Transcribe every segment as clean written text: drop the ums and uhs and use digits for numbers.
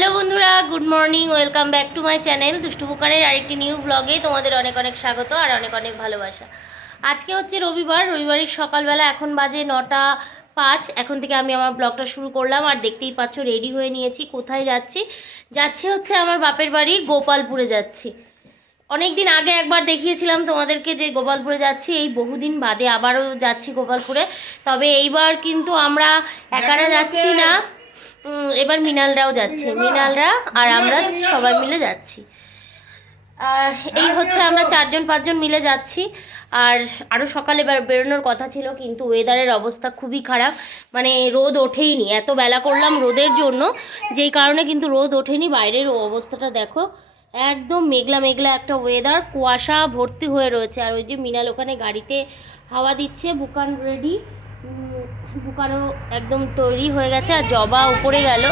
Hello বন্ধুরা, good morning. Welcome back to my channel দুষ্টু বুকানের আরেকটি নিউ ব্লগে তোমাদের অনেক অনেক স্বাগত আর অনেক অনেক ভালোবাসা। আজকে হচ্ছে রবিবারের সকালবেলা, এখন বাজে 9:05। এখন থেকে আমি আমার ব্লগটা শুরু করলাম আর দেখতেই পাচ্ছ রেডি হয়ে নিয়েছি। কোথায় যাচ্ছি? যাচ্ছি হচ্ছে আমার বাপের বাড়ি, গোপালপুরে যাচ্ছি। অনেক দিন আগে একবার দেখিয়েছিলাম তোমাদেরকে যে গোপালপুরে যাচ্ছি, এই বহুদিন বাদে আবারও যাচ্ছি গোপালপুরে। তবে এইবার কিন্তু আমরা একারা যাচ্ছি না, এবার মৃণালরাও যাচ্ছে, মৃণালরা আর আমরা সবাই মিলে যাচ্ছি। আর এই হচ্ছে আমরা 4-5জন মিলে যাচ্ছি। আর আরও সকালে বেরোনোর কথা ছিল, কিন্তু ওয়েদারের অবস্থা খুবই খারাপ, মানে রোদ ওঠেইনি। এত বেলা করলাম রোদের জন্য, যেই কারণে কিন্তু রোদ ওঠেনি। বাইরের অবস্থাটা দেখো, একদম মেঘলা মেঘলা একটা ওয়েদার, কুয়াশা ভর্তি হয়ে রয়েছে। আর ওই যে মৃণাল ওখানে গাড়িতে হাওয়া দিচ্ছে, বুকান রেডি, বুকানও একদম তৈরি হয়ে গেছে, আর জবা উপরে গেল।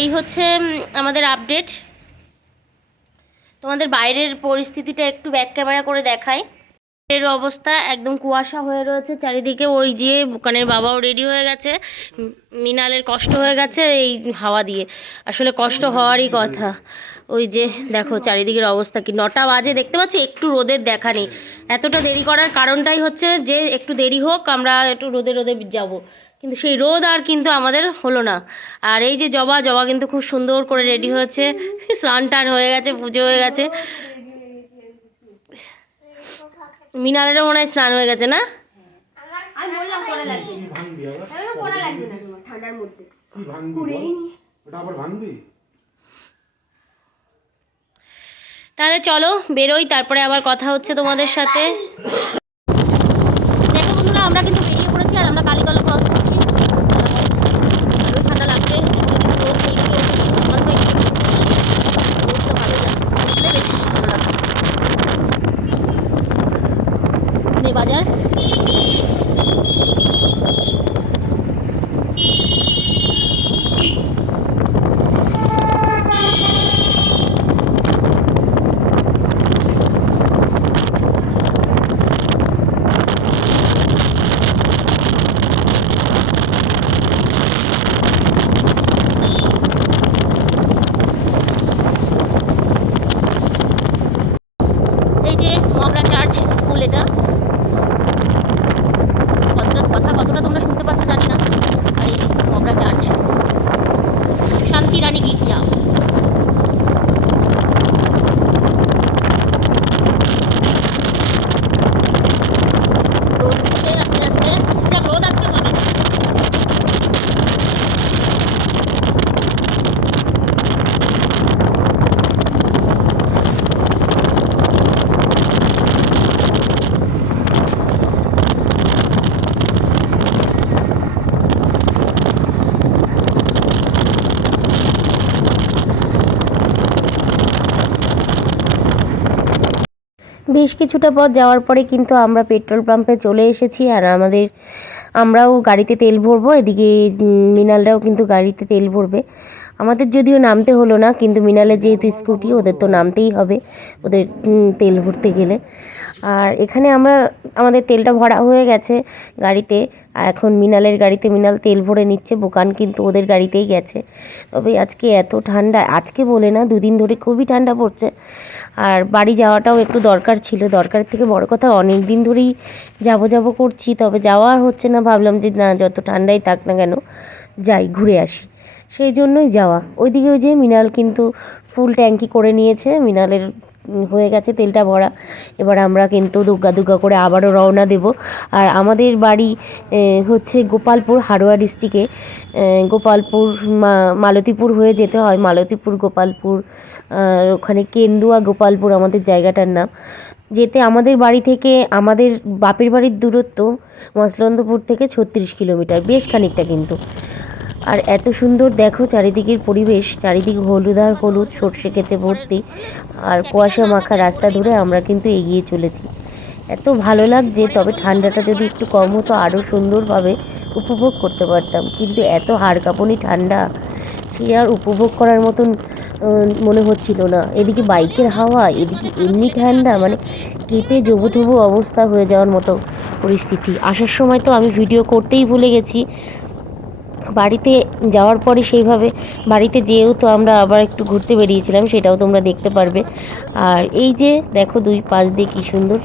এই হচ্ছে আমাদের আপডেট। তোমাদের বাইরের পরিস্থিতিটা একটু ব্যাক ক্যামেরা করে দেখাই। এর অবস্থা একদম কুয়াশা হয়ে রয়েছে চারিদিকে। ওই যে বুকানের বাবাও রেডি হয়ে গেছে। মৃণালের কষ্ট হয়ে গেছে এই হাওয়া দিয়ে, আসলে কষ্ট হওয়ারই কথা। ওই যে দেখো চারিদিকের অবস্থা কি, 9টা বাজে, দেখতে পাচ্ছ একটু রোদের দেখা নেই। এতটা দেরি করার কারণটাই হচ্ছে যে একটু দেরি হোক, আমরা একটু রোদে রোদে যাব, কিন্তু সেই রোদ আর কিন্তু আমাদের হলো না। আর এই যে জবা জবা কিন্তু খুব সুন্দর করে রেডি হয়েছে, স্নান টান হয়ে গেছে, পুজো হয়ে গেছে। মৃণালেরও মনে হয় স্নান হয়ে গেছে না? তাহলে চলো বেরোই, তারপরে আবার কথা হচ্ছে তোমাদের সাথে। দেখো বন্ধুরা, আমরা কিন্তু বেরিয়ে পড়েছি আর আমরা কালীতলা ক্রস করছি। ঠান্ডা লাগছে, বাজার। এই যে মগরা চার্চ স্কুল, এটা কতটা তোমরা শুনতে পাচ্ছ জানি না। আর এই যে মগরা চার্চ, শান্তি রানী গির্জা। রোদ উঠছে আস্তে আস্তে, যা রোদ আসতে হবে। বেশ কিছুটা পথ যাওয়ার পরে কিন্তু আমরা পেট্রোল পাম্পে চলে এসেছি। আর আমরাও গাড়িতে তেল ভরবো, এদিকে মৃণালরাও কিন্তু গাড়িতে তেল ভরবে। আমাদের যদিও নামতে হলো না, কিন্তু মৃণালের যেহেতু স্কুটি, ওদের তো নামতেই হবে ওদের তেল ভরতে গেলে। আর এখানে আমাদের তেলটা ভরা হয়ে গেছে গাড়িতে। এখন মৃণালের গাড়িতে মৃণাল তেল ভরে নিচ্ছে, বুকান কিন্তু ওদের গাড়িতেই গেছে। তবে আজকে এত ঠান্ডা, আজকে বলে না, দুদিন ধরে খুবই ঠান্ডা পড়ছে। আর বাড়ি যাওয়াটাও একটু দরকার ছিল, দরকারের থেকে বড় কথা অনেক দিন ধরেই যাব করছি, তবে যাওয়া হচ্ছে না। ভাবলাম যে না, যত ঠান্ডাই থাক না কেন যাই, ঘুরে আসি, সেই জন্যই যাওয়া। ওইদিকে ওই যে মৃণাল কিন্তু ফুল ট্যাঙ্কি করে নিয়েছে, মৃণালের হয়ে গেছে তেলটা ভরা। এবার আমরা কিন্তু দুগ্গা দুগ্গা করে আবারও রওনা দেব। আর আমাদের বাড়ি হচ্ছে গোপালপুর, হাড়োয়া ডিস্ট্রিক্টে। গোপালপুর মালতীপুর হয়ে যেতে হয়, মালতীপুর গোপালপুর, ওখানে কেন্দুয়া গোপালপুর আমাদের জায়গাটার নাম। যেতে আমাদের বাড়ি থেকে আমাদের বাপের বাড়ির দূরত্ব মসলন্দপুর থেকে 36 কিলোমিটার, বেশ খানিকটা কিন্তু। আর এত সুন্দর দেখো চারিদিকের পরিবেশ, চারিদিক হলুদ আর হলুদ, সর্ষে খেতে ভর্তি। আর কুয়াশা মাখা রাস্তা ধরে আমরা কিন্তু এগিয়ে চলেছি, এত ভালো লাগছে। তবে ঠান্ডাটা যদি একটু কম হতো আরও সুন্দরভাবে উপভোগ করতে পারতাম, কিন্তু এত হাড় কাঁপুনি ঠান্ডা, সে আর উপভোগ করার মতন মনে হচ্ছিল না। এদিকে বাইকের হাওয়া, এদিকে এমনি ঠান্ডা, মানে কেঁপে জবুথবু অবস্থা হয়ে যাওয়ার মতো পরিস্থিতি। আসার সময় তো আমি ভিডিও করতেই ভুলে গেছি, বাড়িতে যাওয়ার পরে সেইভাবে বাড়িতে যেয়েও তো আমরা আবার একটু ঘুরতে বেরিয়েছিলাম, সেটাও তোমরা দেখতে পারবে। আর এই যে দেখো দুই পাশ দিয়ে কী সুন্দর,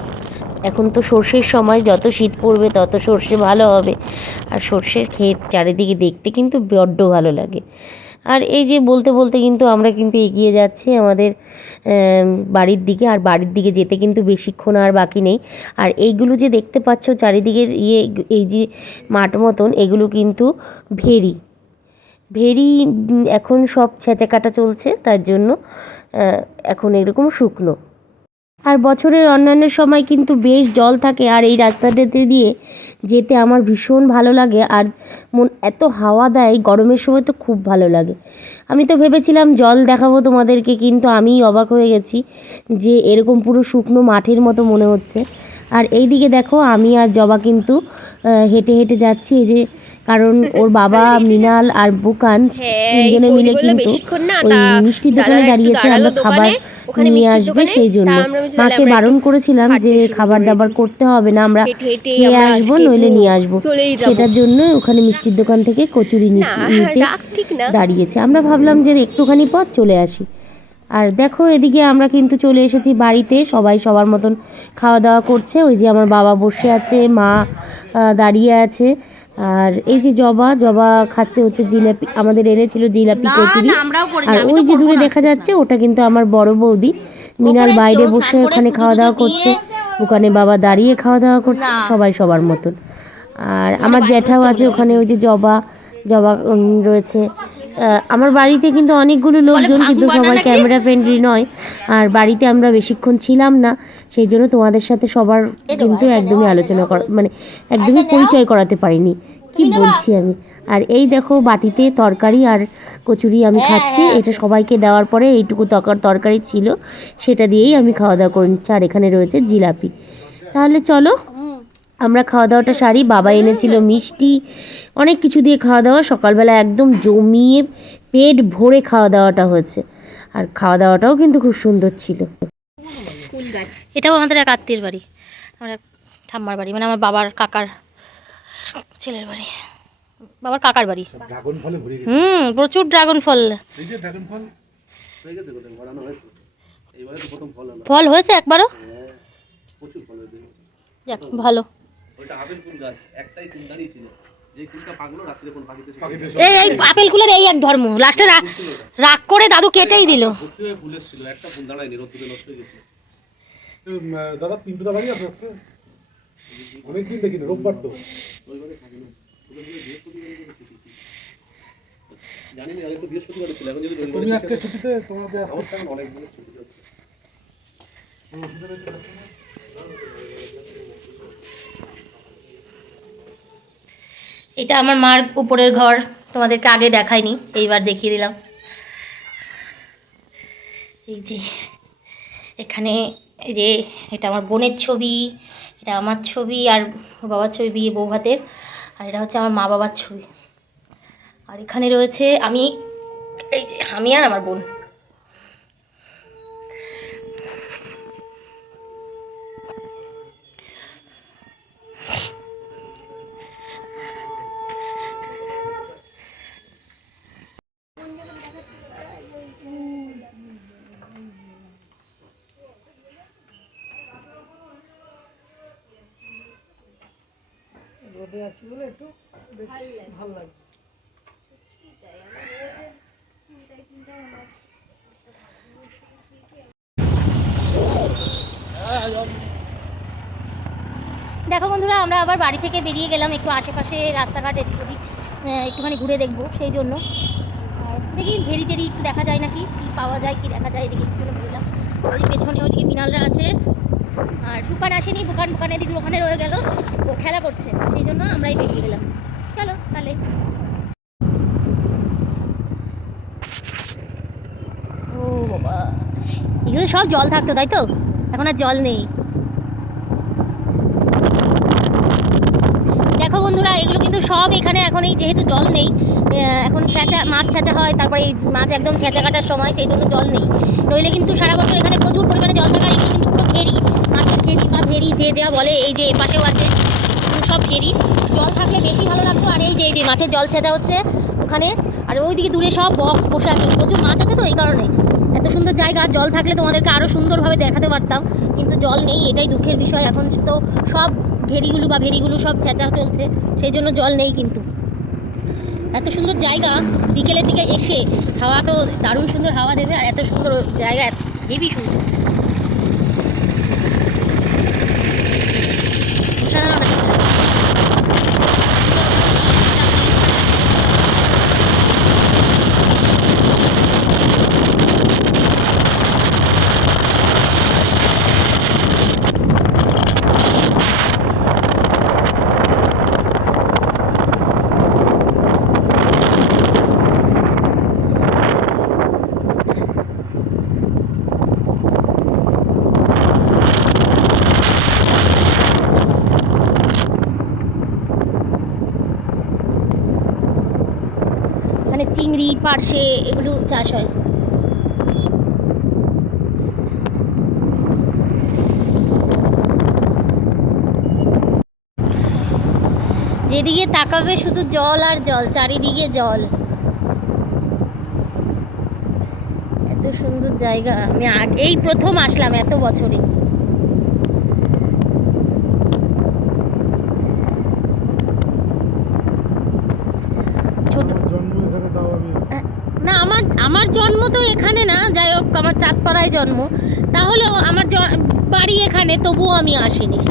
এখন তো সর্ষের সময়, যত শীত পড়বে তত সর্ষে ভালো হবে। আর সর্ষের ক্ষেত চারিদিকে দেখতে কিন্তু বড্ড ভালো লাগে। আর এই যে বলতে বলতে কিন্তু আমরা কিন্তু এগিয়ে যাচ্ছি আমাদের বাড়ির দিকে। আর বাড়ির দিকে যেতে কিন্তু বেশিক্ষণ আর বাকি নেই। আর এইগুলো যে দেখতে পাচ্ছ চারিদিকের এই যে মাঠ মতন, এগুলো কিন্তু ভেরি ভেরি এখন সব ছেঁচা কাটা চলছে, তার জন্য এখন এরকম শুকনো। আর বছরের অন্যান্য সময় কিন্তু বেশ জল থাকে। আর এই রাস্তাটাতে দিয়ে যেতে আমার ভীষণ ভালো লাগে। আর মন এত হাওয়া দেয়, গরমের সময় তো খুব ভালো লাগে। আমি তো ভেবেছিলাম জল দেখাবো তোমাদেরকে, কিন্তু আমিই অবাক হয়ে গেছি যে এরকম পুরো শুকনো মাঠের মতো মনে হচ্ছে। আর এই দিকে দেখো আমি আর জবা কিন্তু হেঁটে হেঁটে যাচ্ছি, এই যে কারণ ওর বাবা মিনাল আর বুকান তিনজনে মিলে কিন্তু ওই মিষ্টির দোকানে দাঁড়িয়েছে আমরা খাবার নিয়ে আসবে, সেই জন্য মাকে বারণ করেছিলাম যে খাবার দাবার করতে হবে না, আমরা খেয়ে আসবো নইলে নিয়ে আসবো। সেটার জন্য ওখানে মিষ্টির দোকান থেকে কচুরি নিতে দাঁড়িয়েছে। আমরা ভাবলাম যে একটুখানি পথ চলে আসি। আর দেখো এদিকে আমরা কিন্তু চলে এসেছি বাড়িতে, সবাই সবার মতন খাওয়া দাওয়া করছে। ওই যে আমার বাবা বসে আছে, মা দাঁড়িয়ে আছে। আর এই যে জবা জবা খাচ্ছে হচ্ছে জিলাপি, আমাদের এনেছিল জিলাপি কচুরি। আর ওই যে দূরে দেখা যাচ্ছে ওটা কিন্তু আমার বড় বৌদি মিনাল বাইরে বসে ওখানে খাওয়া দাওয়া করছে, ওখানে বাবা দাঁড়িয়ে খাওয়া দাওয়া করছে, সবাই সবার মতন। আর আমার জ্যাঠাও আছে ওখানে, ওই যে জবা জবা রয়েছে। আমার বাড়িতে কিন্তু অনেকগুলো লোকজন, কিন্তু সবাই ক্যামেরা ফ্রেন্ডলি নয়। আর বাড়িতে আমরা বেশিক্ষণ ছিলাম না, সেই জন্য তোমাদের সাথে সবার কিন্তু একদমই আলোচনা করা, মানে একদমই পরিচয় করাতে পারিনি, কি বলছি আমি। আর এই দেখো বাটিতে তরকারি আর কচুরি আমি খাচ্ছি, এটা সবাইকে দেওয়ার পরে এইটুকু তরকারি ছিল, সেটা দিয়েই আমি খাওয়া দাওয়া করে নিচ্ছি। আর এখানে রয়েছে জিলাপি। তাহলে চলো আমরা খাওয়া দাওয়াটা সারি। বাবা এনেছিল মিষ্টি, অনেক কিছু দিয়ে খাওয়া দাওয়া, সকালবেলা একদম জমিয়ে পেট ভরে খাওয়া দাওয়াটা হয়েছে। আর খাওয়া দাওয়াটাও কিন্তু খুব সুন্দর ছিল। এটাও আমাদের এক আত্মীয়ের বাড়ি, আমার ঠাম্মার বাড়ি, মানে আমার বাবার কাকার ছেলের বাড়ি, বাবার কাকার বাড়ি। প্রচুর ড্রাগন ফল। ফল হয়েছে একবারও? যাক ভালো। এই আপেল কুলের এই এক ধর্ম, লাস্টে রাগ করে দাদু কেটেই দিল। দাদা পিন্টু দা বাড়ি আছে আজকে? অনেকদিন দেখি না, রোববার তো। তুমি আজকে ছুটিতে, তোমাদের আজকে অনেকদিন ছুটি আছে। এটা আমার মার উপরের ঘর, তোমাদেরকে আগে দেখাইনি, এইবার দেখিয়ে দিলাম। এই যে এখানে, এই যে এটা আমার বোনের ছবি, এটা আমার ছবি, আর বাবার ছবি বিয়ে বউ ভাতের। আর এটা হচ্ছে আমার মা বাবার ছবি। আর এখানে রয়েছে আমি, এই যে আমি আর আমার বোন। রোদে আছি বলে একটু বেশ ভালো লাগছে। দেখো বন্ধুরা, আমরা আবার বাড়ি থেকে বেরিয়ে গেলাম একটু আশেপাশে রাস্তাঘাট এদিক ওদিক একটুখানি ঘুরে দেখবো, সেই জন্য। আর দেখি ভেরি টেরি একটু দেখা যায় নাকি, কি পাওয়া যায়, কি দেখা যায়, এদিকে একটু ঘুরলাম। ওই পেছনে ওইদিকে মিনালরা আছে, আর বুকান আসেনি, বুকান এদিকে ওখানে রয়ে গেল, ও খেলা করছে, সেই জন্য আমরাই বেরিয়ে গেলাম। চলো তাহলে। ও বাবা, এগুলো সব জল থাকতো তাই তো, এখন আর জল নেই। দেখো বন্ধুরা, এগুলো কিন্তু সব এখানে এখন, এই যেহেতু জল নেই, এখন মাছ ছেঁচা হয়, তারপরে এই মাছ একদম ছেঁচা কাটার সময়, সেই জন্য জল নেই। নইলে কিন্তু সারা বছর এখানে প্রচুর পরিমাণে জল থাকে। এগুলো কিন্তু পুরো ঘেরি, মাছের ঘেরি বা ভেরি যে যা বলে, এই যে এপাশেও আছে, সব ঘেরি। জল থাকলে বেশি ভালো লাগতো। আর এই যে মাছের জল ছেঁচা হচ্ছে, ওখানে। আর ওইদিকে দূরে সব বক বসে আছে, প্রচুর মাছ আছে তো এই কারণে। এত সুন্দর জায়গা, জল থাকলে তোমাদেরকে আরও সুন্দরভাবে দেখাতে পারতাম, কিন্তু জল নেই, এটাই দুঃখের বিষয়। এখন তো সব ভেরিগুলো সব ছেঁচা চলছে, সেই জন্য জল নেই। কিন্তু এত সুন্দর জায়গা, বিকেলের দিকে এসে হাওয়া তো দারুণ সুন্দর হাওয়া দেবে, আর এত সুন্দর জায়গা, হেবি সুন্দর, অসাধারণ একটা জায়গা। এখানে চিংড়ি, পার্শে এগুলো চাষ হয়। যেদিকে তাকাবে শুধু জল আর জল, চারিদিকে জল, এত সুন্দর জায়গা। আমি এই প্রথম আসলাম এত বছরে। ছোট না, আমার জন্ম তো এখানে না, যাই হোক আমার চাঁদপাড়ায় জন্ম, তাহলেও আমার বাড়ি এখানে, তবুও আমি আসিনি।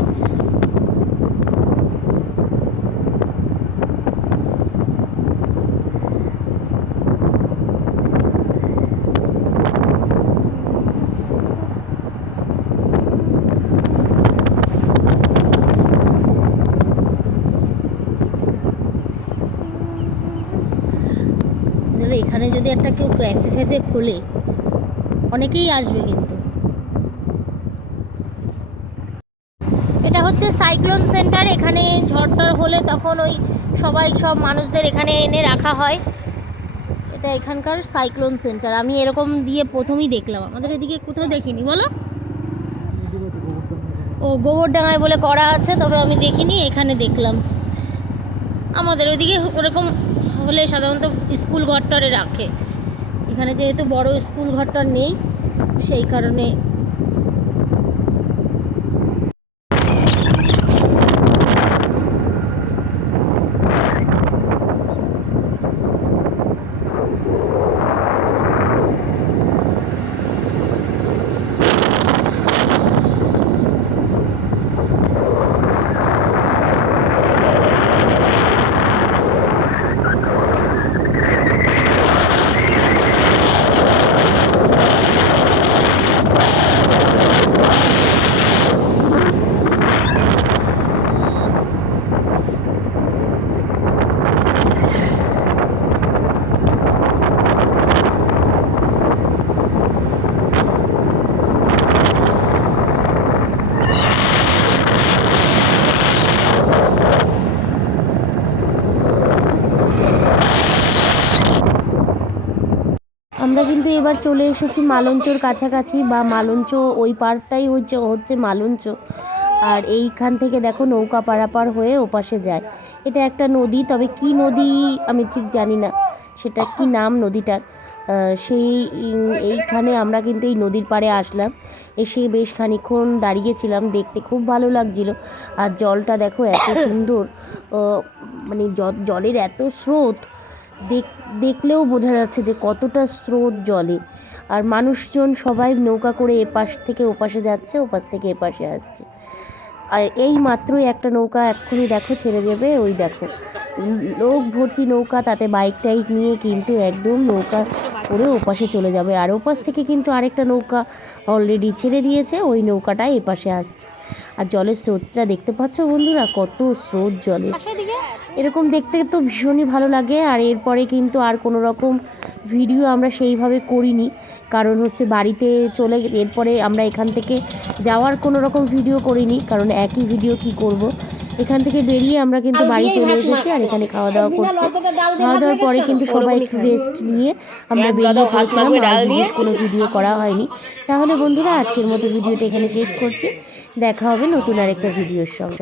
এখানে যদি একটা কেউ ক্যাফে ফ্যাফে খোলে, অনেকেই আসবে। কিন্তু এটা হচ্ছে সাইক্লোন সেন্টার। এখানে ঝড় হলে তখন ওই সব মানুষদের এখানে এনে রাখা হয়। এটা এখানকার সাইক্লোন সেন্টার। আমি এরকম দিয়ে প্রথমেই দেখলাম, আমাদের এদিকে কোথাও দেখিনি। বলো, ও গোবরডাঙ্গায় বলে করা আছে, তবে আমি দেখিনি, এখানে দেখলাম। আমাদের ওইদিকে ওরকম হলে সাধারণত স্কুল ঘরটরে রাখে, এখানে যেহেতু বড় স্কুল ঘরটর নেই, সেই কারণে। আমরা কিন্তু এবার চলে এসেছি মালঞ্চর কাছাকাছি, বা মালঞ্চ ওই পারটাই হচ্ছে মালঞ্চ। আর এইখান থেকে দেখো নৌকা পারাপার হয়ে ওপাশে যায়। এটা একটা নদী, তবে কি নদী আমি ঠিক জানি না, সেটা কি নাম নদীটার। এইখানে আমরা কিন্তু এই নদীর পাড়ে আসলাম, এসে বেশ খানিকক্ষণ দাঁড়িয়েছিলাম, দেখতে খুব ভালো লাগছিল। আর জলটা দেখো এত সুন্দর, মানে জলের এত স্রোত, দেখলেও বোঝা যাচ্ছে যে কতটা স্রোত জলে। আর মানুষজন সবাই নৌকা করে এপাশ থেকে ওপাশে যাচ্ছে, ওপাশ থেকে এপাশে আসছে। আর এই মাত্রই একটা নৌকা এক্ষুনি দেখো ছেড়ে দেবে, ওই দেখো লোক ভর্তি নৌকা, তাতে বাইক টাইক নিয়ে কিন্তু একদম নৌকা করে ওপাশে চলে যাবে। আর ওপাশ থেকে কিন্তু আরেকটা নৌকা অলরেডি ছেড়ে দিয়েছে, ওই নৌকাটা এপাশে আসছে। আর জলের স্রোতটা দেখতে পাচ্ছ বন্ধুরা, কত স্রোত জলে, এরকম দেখতে তো ভীষণই ভালো লাগে। আর এরপরে কিন্তু আর কোনো রকম ভিডিও আমরা সেইভাবে করিনি, কারণ হচ্ছে বাড়িতে এরপরে আমরা এখান থেকে যাওয়ার কোনো রকম ভিডিও করিনি, কারণ একই ভিডিও কি করব। এখান থেকে বেরিয়ে আমরা কিন্তু বাড়ি চলে এসেছি, আর এখানে খাওয়া দাওয়া করছি। খাওয়া দাওয়ার পরে কিন্তু সবাই একটু রেস্ট নিয়ে আমরা বেরিয়ে পড়েছিলাম, আর বিশেষ কোনো ভিডিও করা হয়নি। তাহলে বন্ধুরা আজকের মতো ভিডিওটা এখানে শেষ করছি, দেখা হবে নতুন আরেকটা ভিডিওর সঙ্গে।